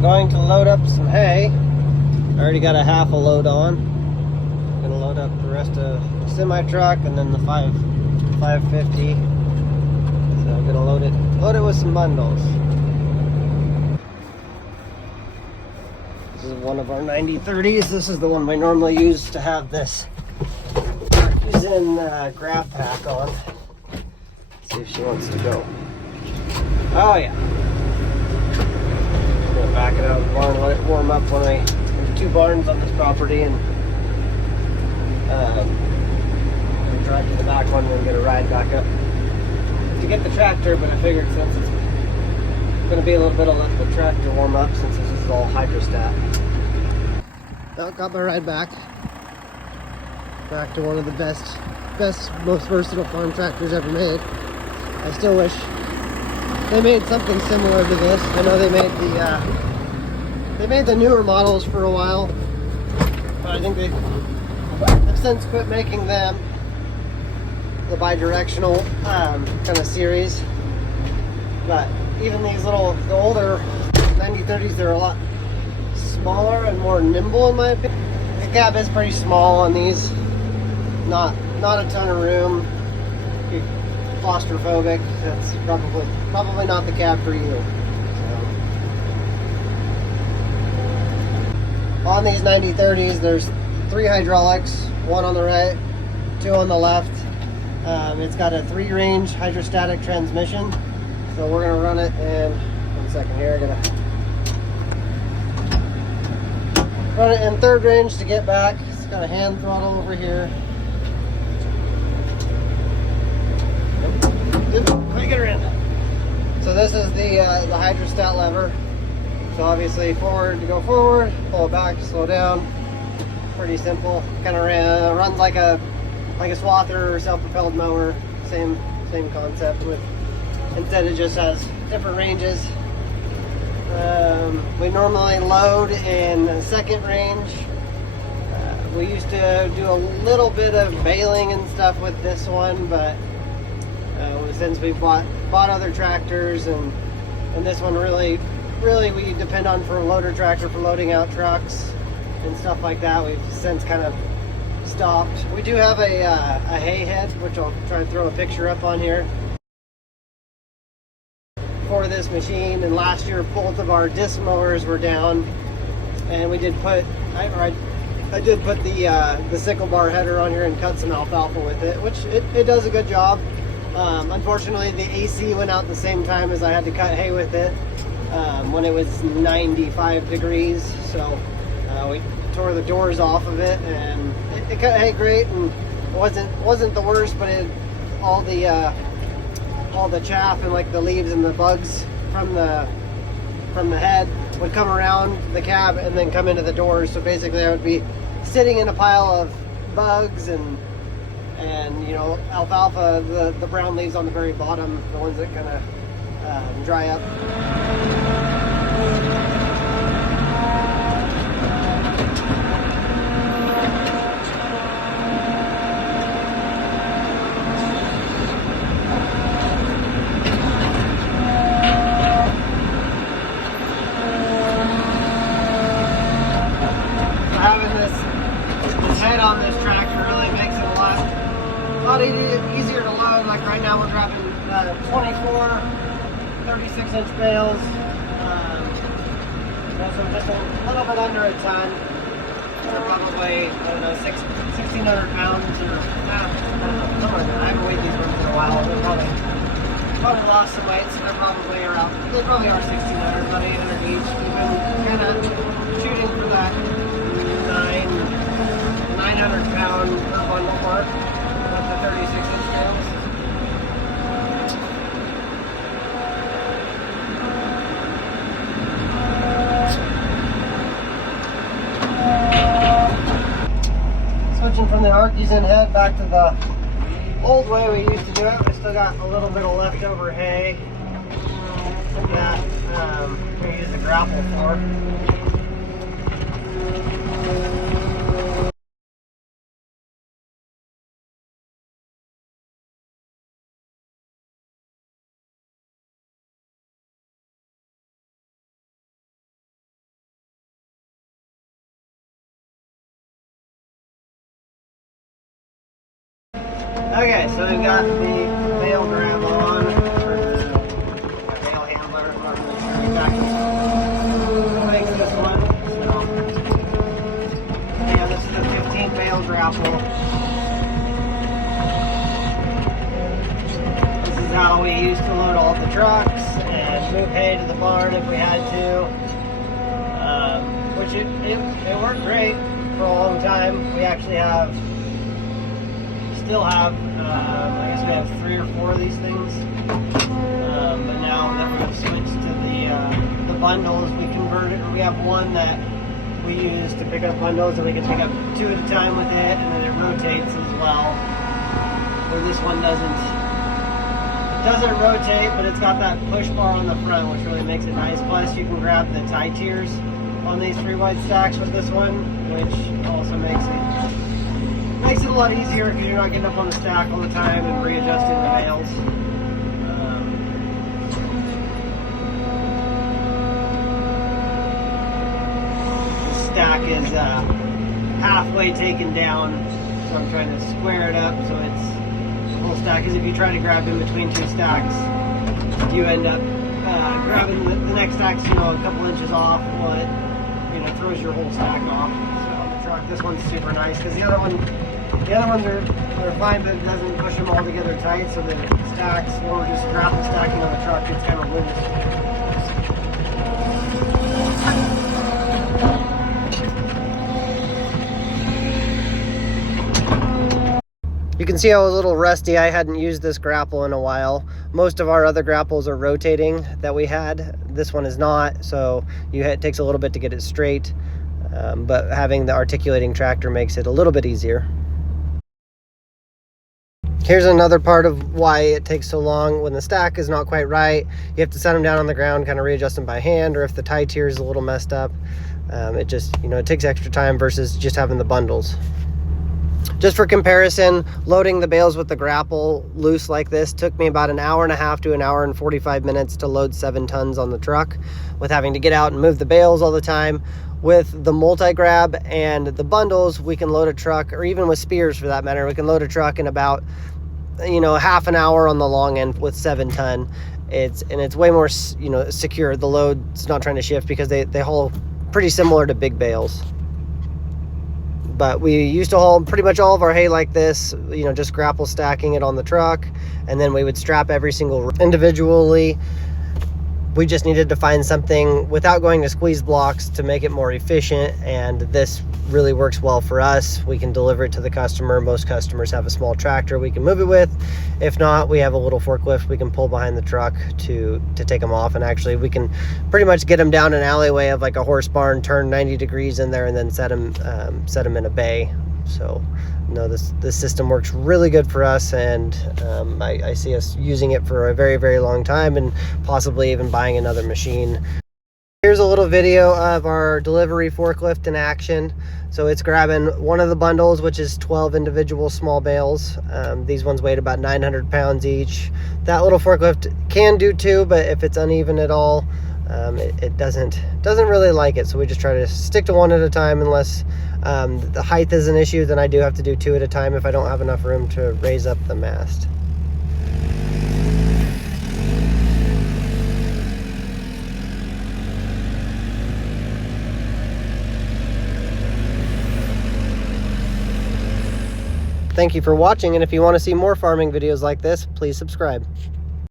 Going to load up some hay. I already got a half a load on. I'm gonna load up the rest of the semi truck and then the 550. So I'm gonna load it with some bundles. This is one of our 9030s. This is the one we normally use to have this Arcusin grab pack on. Let's see if she wants to go. Oh yeah. I'm gonna back it out of the barn, let it warm up when there's 2 barns on this property, and I'm gonna drive to the back one and then get a ride back up to get the tractor. But I figured since it's gonna be a little bit, I'll let the tractor warm up since this is all hydrostat. Well, got my ride back to one of the best, most versatile farm tractors ever made. I still wish they made something similar to this. I know they made the newer models for a while, but I think they've since quit making them. The bidirectional kind of series. But even the older 9030s, they're a lot smaller and more nimble in my opinion. The cab is pretty small on these. Not a ton of room. You're claustrophobic. That's probably not the cab for you. So. On these 9030s, there's 3 hydraulics, 1 on the right, 2 on the left. It's got a 3-range hydrostatic transmission. So we're gonna run it in 1 second here. I'm gonna run it in 3rd range to get back. It's got a hand throttle over here. Let me get her in. So this is the hydrostat lever. So obviously forward to go forward, pull it back to slow down. Pretty simple. Kind of runs like a swather or self-propelled mower. Same concept, with instead it just has different ranges. We normally load in 2nd range. We used to do a little bit of baling and stuff with this one, but since we bought other tractors, and this one really we depend on for a loader tractor for loading out trucks and stuff like that, we've since kind of stopped. We do have a hay head, which I'll try to throw a picture up on here, for this machine. And last year both of our disc mowers were down, and we did put I did put the sickle bar header on here and cut some alfalfa with it, which it does a good job. Unfortunately, the AC went out the same time as I had to cut hay with it, when it was 95 degrees. So we tore the doors off of it, and it cut hay great, and wasn't the worst, but all the chaff and like the leaves and the bugs from the head would come around the cab and then come into the doors. So basically I would be sitting in a pile of bugs and you know, alfalfa, the brown leaves on the very bottom, the ones that kind of dry up. Having this head on this tractor really makes it a lot easier to load. Like right now we're dropping 24 36-inch bales, so just a little bit under a ton. They're probably, I don't know, 1,600 pounds or something like that. I haven't weighed these ones in a while. They're probably lost some weight, so they probably are 1,600, about 800 each. We've been kind of shooting for that 900 pound per bundle mark with the 36-inch bales. Switching from the Arcusin head back to the old way we used to do it. We still got a little bit of leftover hay that we use the grapple for. so we've got the bale grab on, or the bale handler, I'm not really sure exactly what makes this one. So, yeah, this is the 15 bale grapple. This is how we used to load all the trucks and move hay to the barn if we had to. Which it worked great for a long time. We actually still have, I guess we have 3 or 4 of these things. But now that we've switched to the bundles, we converted, or we have one that we use to pick up bundles, and we can pick up 2 at a time with it, and then it rotates as well. Where this one doesn't rotate, but it's got that push bar on the front, which really makes it nice. Plus, you can grab the tie tiers on these 3 wide stacks with this one, which also makes it a lot easier because you're not getting up on the stack all the time and readjusting the bales. The stack is halfway taken down, so I'm trying to square it up so it's the whole stack. Because if you try to grab in between 2 stacks, you end up grabbing the next stack's a couple inches off, what throws your whole stack off. So the truck, this one's super nice because the other ones are fine, but it doesn't push them all together tight. So the stacks, when we're just grapple stacking on the truck, it's kind of loose. You can see I was a little rusty. I hadn't used this grapple in a while. Most of our other grapples are rotating that we had. This one is not, so it takes a little bit to get it straight. But having the articulating tractor makes it a little bit easier. Here's another part of why it takes so long. When the stack is not quite right, you have to set them down on the ground, kind of readjust them by hand, or if the tie tier is a little messed up, it just, it takes extra time versus just having the bundles. Just for comparison, loading the bales with the grapple loose like this took me about an hour and a half to an hour and 45 minutes to load 7 tons on the truck, with having to get out and move the bales all the time. With the multi-grab and the bundles, we can load a truck, or even with spears for that matter, we can load a truck in about half an hour on the long end with 7 ton. It's way more secure. The load's not trying to shift because they haul pretty similar to big bales. But we used to haul pretty much all of our hay like this, just grapple stacking it on the truck, and then we would strap every single individually. We just needed to find something without going to squeeze blocks to make it more efficient, and this really works well for us. We can deliver it to the customer. Most customers have a small tractor we can move it with. If not, we have a little forklift we can pull behind the truck to take them off, and actually we can pretty much get them down an alleyway of like a horse barn, turn 90 degrees in there, and then set them in a bay. So this system works really good for us, and I see us using it for a very, very long time, and possibly even buying another machine. Here's a little video of our delivery forklift in action. So it's grabbing one of the bundles, which is 12 individual small bales. These ones weighed about 900 pounds each. That little forklift can do 2, but if it's uneven at all, it doesn't really like it. So we just try to stick to 1 at a time, unless the height is an issue. Then I do have to do 2 at a time if I don't have enough room to raise up the mast. Thank you for watching, and if you want to see more farming videos like this, please subscribe.